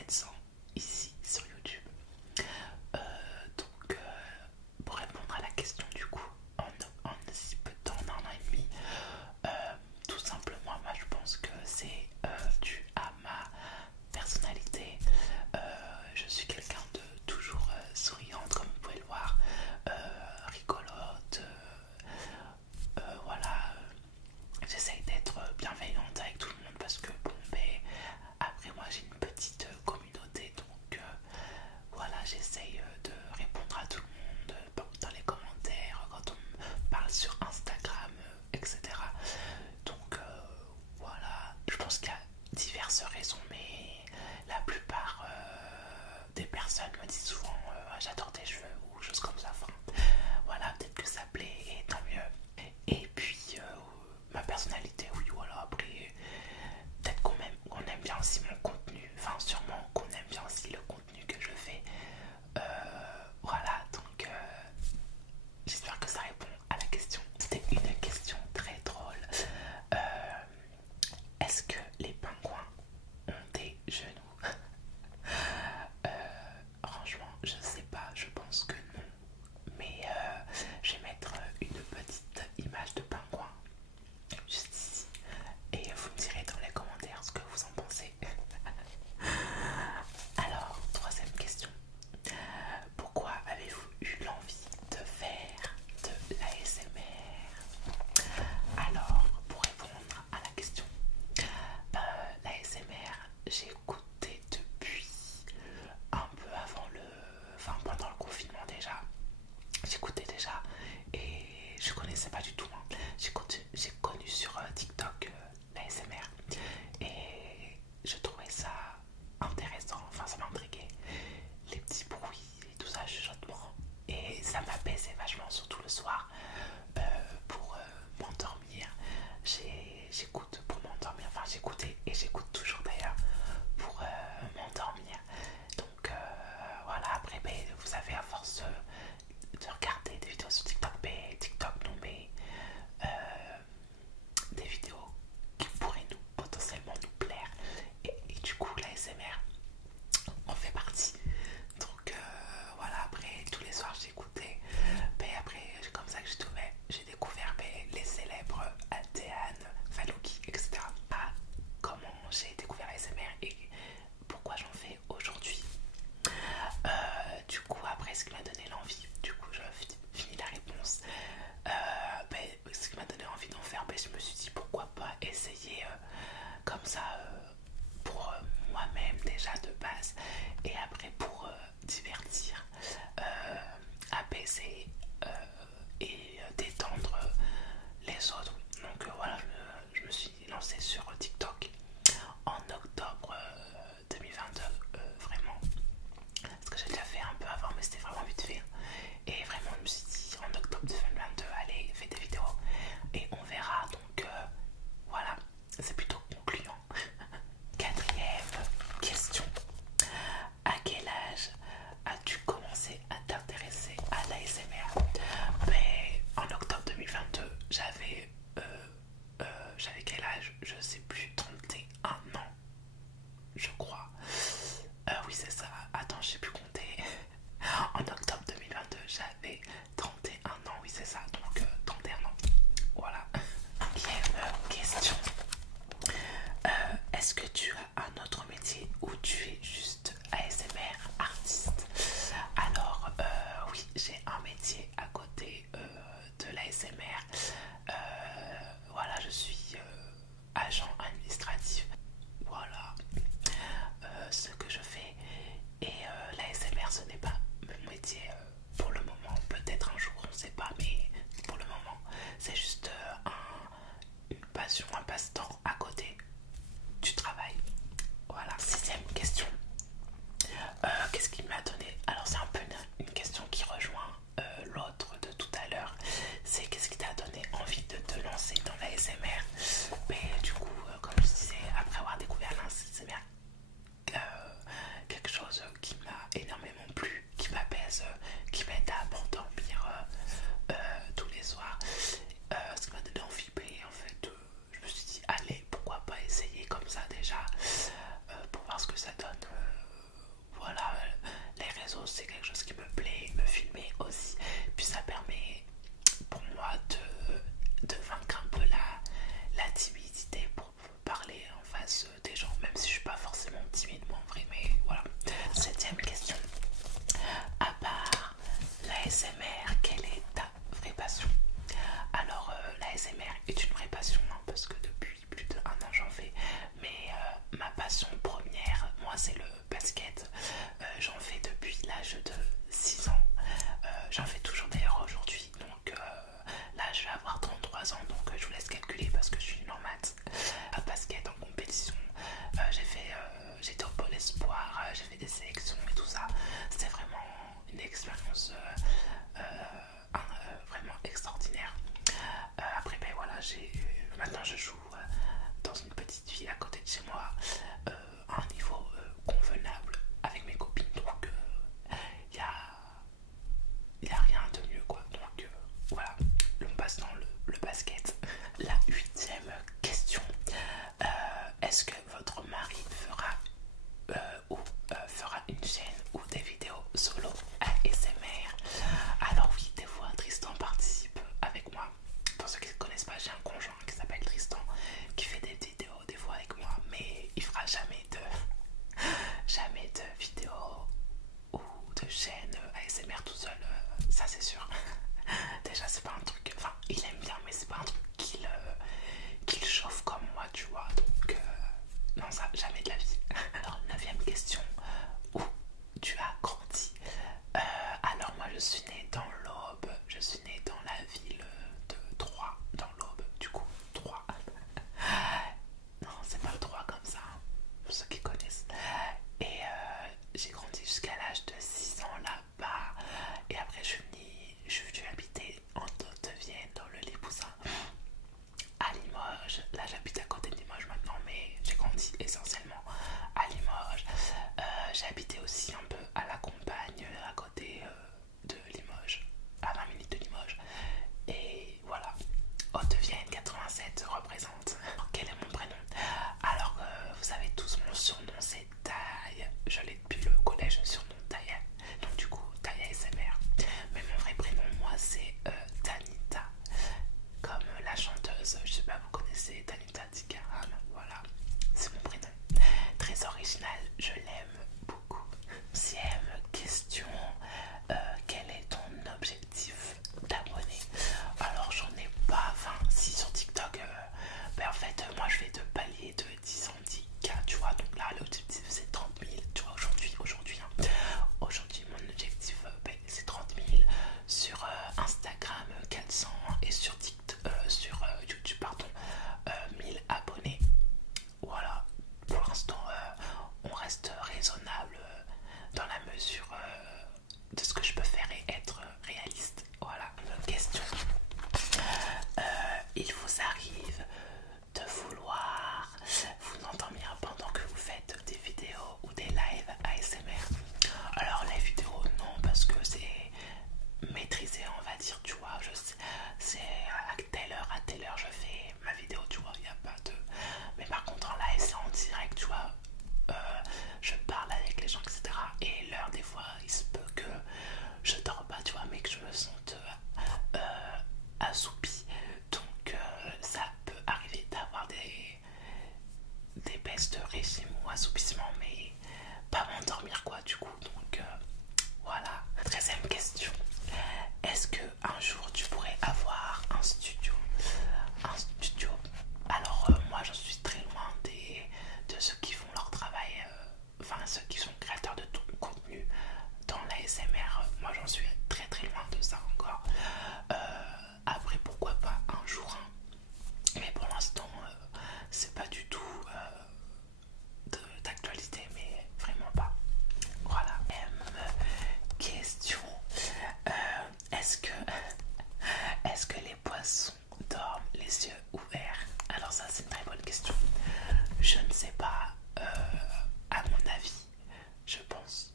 700 ici sur YouTube. Donc pour répondre à la question du coup, en si peu de temps, en un an et demi, tout simplement moi je pense que c'est dû à ma personnalité. Je suis quelqu'un de toujours souriante comme vous pouvez le voir, rigolote, voilà, j'essaye d'être bienveillante avec tout le monde parce que bon ben après moi j'ai une petite communauté, donc voilà, j'essaye de répondre à tout le monde dans les commentaires, quand on me parle sur Instagram, etc. Donc voilà, je pense qu'il y a diverses raisons, mais la plupart des personnes me disent souvent j'adore tes cheveux ou choses comme ça. Enfin, voilà, peut-être que ça plaît et tant mieux. Et puis ma personnalité, oui, voilà, après peut-être qu'on aime bien aussi mon contenu, enfin sûrement qu'on aime bien aussi le contenu que je fais. Voilà, donc j'espère que ça répond à la question. C'était une question très drôle. Est-ce que les pingouins ont des genoux? Franchement, je sais pas, je pense que non. Mais je vais mettre une petite image de pingouin juste ici. Et vous me direz dans les commentaires ce que vous en pensez. Alors, troisième question. Pourquoi avez-vous eu l'envie de faire de l'ASMR? Alors, pour répondre à la question, l'ASMR, j'ai écouté depuis un peu avant enfin pendant le confinement déjà. J'écoutais déjà et je connaissais pas du tout. Hein. J'ai connu sur TikTok l'ASMR et je trouvais ça intéressant, enfin ça m'intriguait. Les petits bruits et tout ça, chuchotement. Et ça m'apaisait vachement, surtout le soir pour m'endormir. J'écoute pour m'endormir, enfin j'écoutais et j'écoute toujours d'ailleurs pour m'endormir. Donc voilà, après ben, vous savez, à force de regarder des vidéos sur TikTok, mais TikTok nous met des vidéos qui pourraient potentiellement nous plaire et du coup la SMR en fait partie. Donc voilà, après tous les soirs j'écoutais, ben, après comme ça que j'ai découvert ben, les célèbres Adéane, Falouki, etc. Comment j'ai découvert la SMR et pourquoi j'en fais aujourd'hui. Du coup après ce qui m'a donné l'envie, du coup je finis la réponse. Ce qui m'a donné envie d'en faire, je me suis dit pourquoi pas essayer comme ça pour moi-même déjà de base et après pour divertir, apaiser et détendre les autres. Donc voilà, je me suis lancée sur TikTok en octobre 2022, vraiment. Parce que j'ai déjà fait un peu avant, mais c'était vraiment vite fait. Et vraiment, je me suis dit en octobre 2022, allez, fais des vidéos et on verra. Donc voilà, c'est plutôt concluant. Quatrième question. À quel âge as-tu commencé à t'intéresser à l'ASMR? En octobre 2022, j'avais des sélections et tout ça. C'était vraiment une expérience vraiment extraordinaire. Après ben voilà, maintenant je joue dans une petite ville à côté de chez moi, à un niveau convenable avec mes copines, donc il y a rien de mieux quoi. Donc voilà, on passe dans le basket. La 8e question, est-ce que votre mari fera fera une chaîne ou des vidéos solo ASMR? Alors oui, des fois Tristan participe avec moi. Pour ceux qui ne connaissent pas, j'ai un conjoint qui s'appelle Tristan qui fait des vidéos des fois avec moi, mais il fera jamais de vidéos ou de chaîne ASMR tout seul, ça c'est sûr. Déjà c'est pas un truc, enfin il aime bien mais c'est pas un truc qu'il chauffe comme moi, tu vois, donc non, ça jamais de la vie. Alors 9e question, où tu as grandi? Alors moi je suis née dans l'Aube, je suis née dans la ville de Troyes, dans l'Aube, du coup Troyes. Non, c'est pas Troyes comme ça, hein, pour ceux qui connaissent. Et j'ai grandi jusqu'à l'âge de 6 ans là-bas. Et après je suis venue habiter en Haute-Vienne, dans le Limousin, à Limoges. Là j'habite à côté de Limoges maintenant, mais j'ai grandi essentiellement à Limoges. J'ai habité aussi un peu à la campagne, à côté de Limoges, à 20 minutes de Limoges. Et voilà, Haute-Vienne 87 représente. Alors, quel est mon prénom? Alors vous savez tous, mon surnom c'est Taille. Je l'ai depuis le collège, surnom Taille. Donc du coup Taille ASMR. Mais mon vrai prénom moi c'est Tanita, comme la chanteuse, je sais pas, vous connaissez Tanita Tikaram, voilà, c'est mon prénom. Très original, je l'aime beaucoup. 10e question, quel est ton objectif d'abonnés? Alors j'en ai pas, enfin si sur TikTok, ben en fait moi je fais de palier de 10 en 10K, tu vois, donc là l'objectif c'est 30 000, tu vois, aujourd'hui hein. Aujourd'hui mon objectif ben, c'est 30 000 sur Instagram, 400 et sur TikTok, sur YouTube pardon, 1000 abonnés. Voilà, pour l'instant on reste raisonnable dans la mesure de ce que je peux faire et être réaliste. Voilà, une question. Il vous arrive de vouloir vous endormir pendant que vous faites des vidéos ou des lives ASMR? Alors les vidéos non, parce que c'est maîtrisé, on va dire, tu vois, je sais, c'est à telle heure je fais ma vidéo, tu vois, il n'y a pas de... Mais par contre en live c'est en direct, tu vois, je parle avec les gens, etc. Et l'heure des fois il se peut que je dors pas, tu vois, mais que je me sente assoupi. Donc ça peut arriver d'avoir des baisses de régime ou assoupissement, mais pas m'endormir quoi du coup. Donc voilà. 13e question. Est-ce que un jour tu pourrais avoir un studio? Un studio. Alors moi je suis très loin de ceux qui font leur travail, enfin ceux qui sont créateurs de tout contenu dans l'ASMR. Moi j'en suis très très loin de ça encore. Après pourquoi pas un jour hein. Mais pour l'instant c'est pas du tout d'actualité, mais vraiment pas. Voilà. Question. Est-ce que les poissons dorment les yeux ouverts? Alors ça c'est une très bonne question. Je ne sais pas. À mon avis, je pense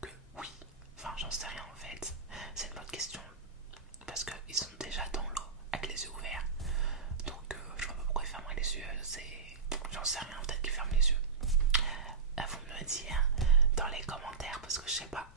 que oui. Enfin j'en sais rien en fait. C'est une bonne question. Parce qu'ils sont déjà dans l'eau avec les yeux ouverts. Donc je vois pas pourquoi ils fermeraient les yeux. J'en sais rien, peut-être qu'ils ferment les yeux. Vous me le dire dans les commentaires parce que je sais pas.